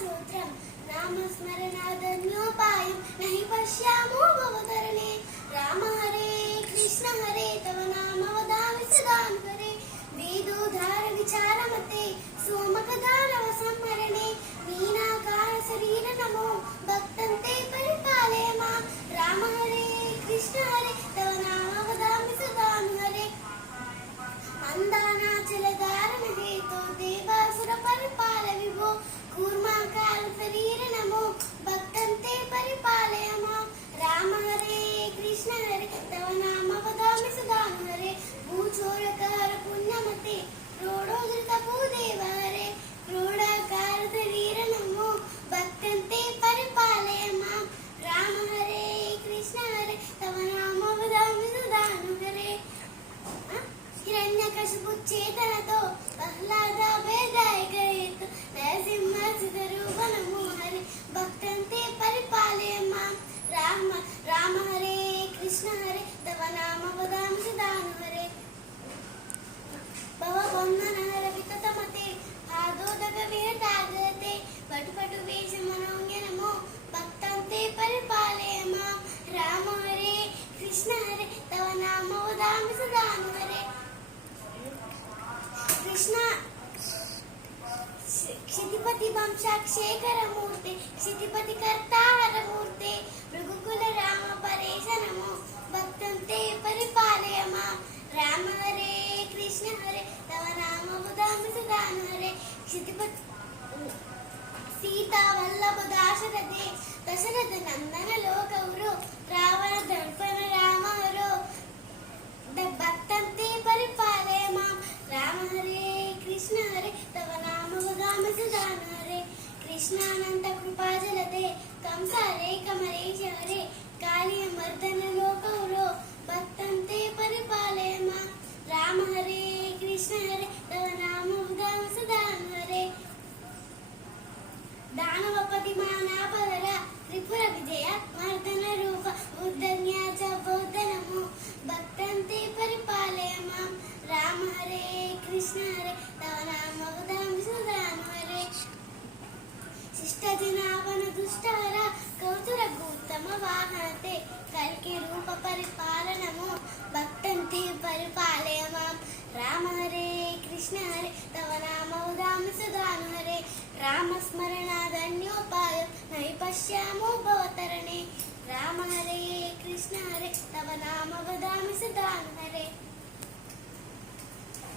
सूत्रम् नामस्मरणादन्योपायं नहि पश्यामो भवतरणे। राम हरे कृष्ण हरे तव नाम वदामि सदा हरे। वेदोद्धार विचारमते सोमकदानव संहरणे। मीनाकार शरीर नमो भक्तन्ते परिपालय मां। राम हरे कृष्ण हरे तव नाम वदामि सदा हरे। मंदानाचल धारण हेतो देवासुर परिपाल विभो। कूर्माकार शरीर नमो भक्तन्ते परिपालय मां। राम हरे कृष्ण हरे तव नाम वदामि सदा हरे। भूचोरकार पुण्यमते क्रोडोदृत भूदेव हरे। क्रोडाकार शरीर नमो भक्तन्ते परिपालय मां। राम हरे कृष्ण हरे तव नाम वदामि सदा हरे। हिरण्यकशिपुच्छेदनतो प्रह्लाद भेदायकहेतु नरसिंहसितरूप नमो हरे। भक्तन्ते परिपालय मां। राम हरे कृष्ण हरे तव नाम वदामि सदा हरे। भवबन्धनहर विततमते पादोदक विहतागते। पटुपटु वेश मनोज्ञ नमो भक्तन्ते परिपालय मां। राम हरे कृष्ण हरे तव नाम वदामि सदा हरे। कृष्ण क्षितिपति वंशाक्षेखर मूर्ते क्षितिपति कर्ताहर मूर्ते। भृगुकुल राम परेश नमो भक्तन्ते परिपालय मां। राम हरे कृष्ण हरे तव नाम वदामि सदा हरे। क्षितिपति सीता वल्लभ दाशरथे दशरथ नंदन लोकौरो। रावण दर्पण राम हरो भक्तन्ते परिपालय मां। राम हरे कृष्ण हरे तव नाम वदामि सदा हरे। कृष्णानंत कृपा जलते कंस हरे कमलेश हरे। कालिय मर्दन लोकौरो भक्तन्ते परिपालय मां। राम हरे कृष्ण हरे तव नाम वदामि सदा हरे। दानवपति मानापहर त्रिपुर विजय मर्दन रूप उद्धन्या च बौद्ध नमो भक्तन्ते परिपालय मां। राम हरे कृष्ण हरे तव नाम वदामि सदा हरे। शिष्टजनावन दुष्टहर कौतुर गौतम वाहनते। कल्कि रूप परिपाल नमो भक्तन्ते परिपालय मां। राम हरे कृष्ण हरे तव नाम वदामि सदा हरे। रामस्मरणादन्योपायं नहि पश्यामो भवतरणे। राम हरे कृष्ण हरे तव नाम वदामि सदा हरे।